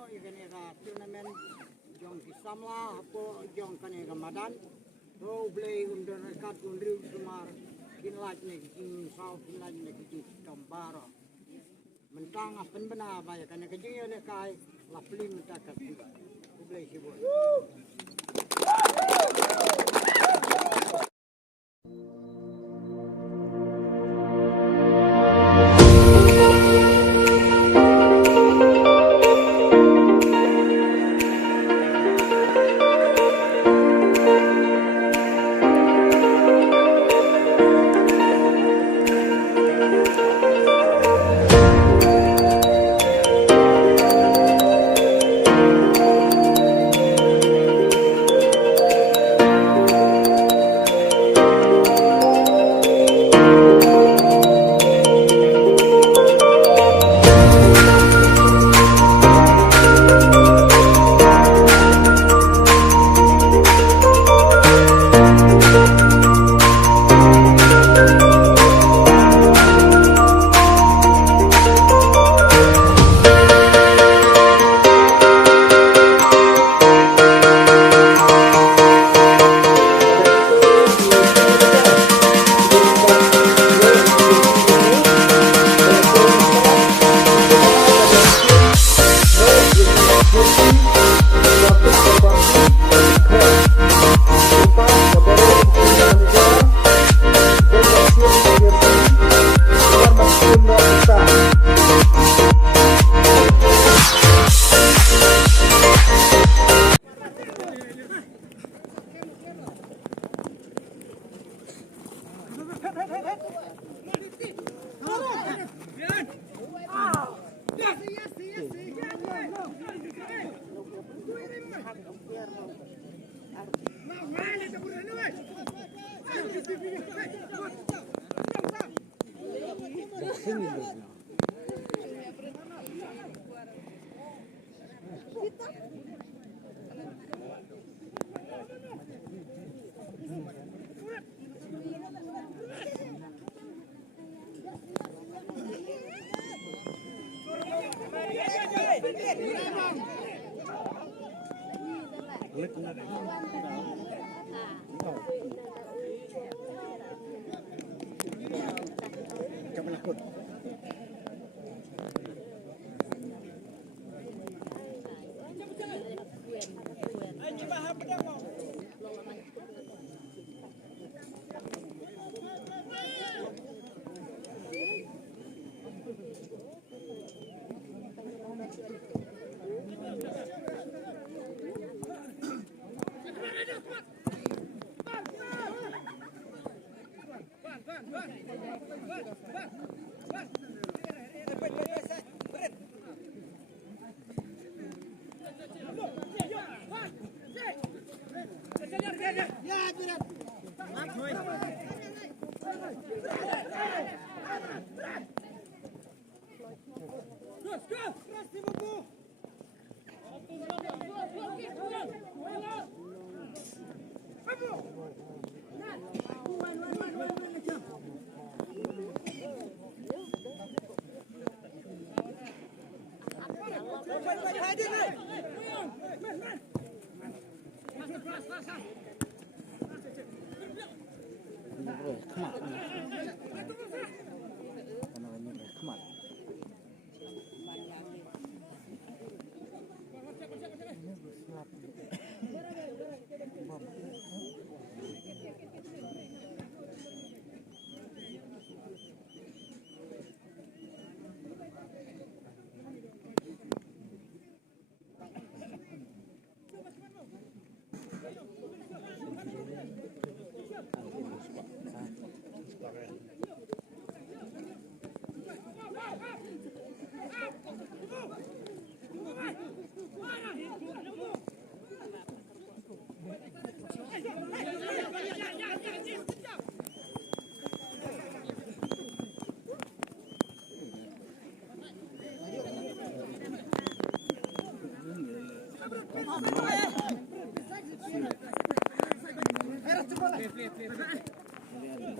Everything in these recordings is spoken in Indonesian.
nyo ikanega turnamen jong kisamla apo jong kanega madan ro blay under rekat undriu sumar kinlaj ne king sau kinlaj ne king kambara mentang apen bena baya kanega jing ne kai lapli mentakat blay sibol.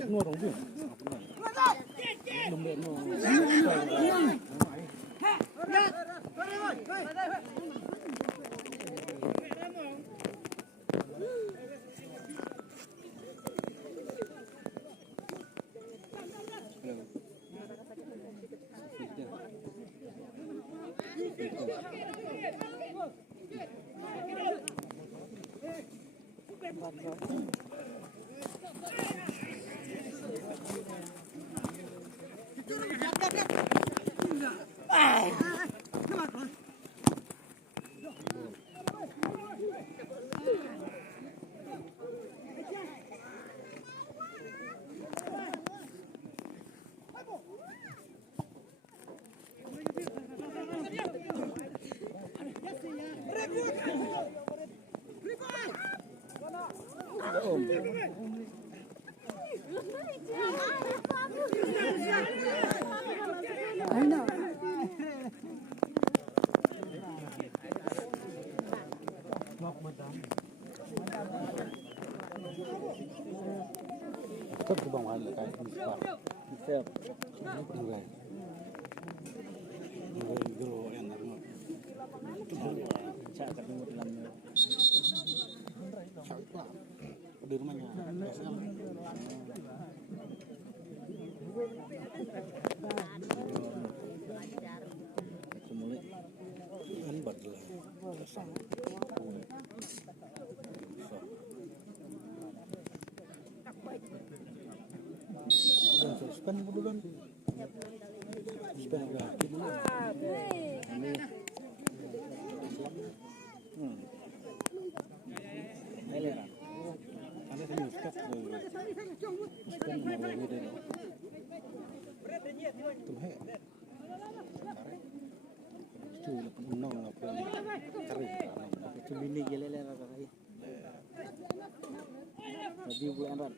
Ngồi đóng biển. Đồng đội nó. Tetap ke bawah ada kayak misal. Misal. Dua. Dua guru yang nama. Cak ketemu dalamnya. Cak. Di rumahnya. Semula kan badlah. Suspend dulu kan? Suspend enggak? Ini. Elera. Ada yang suspend. Suspend mau ini deh. Tuh he. Itu nong apa? Kering. Itu mini gelelera kali. Tapi bulan.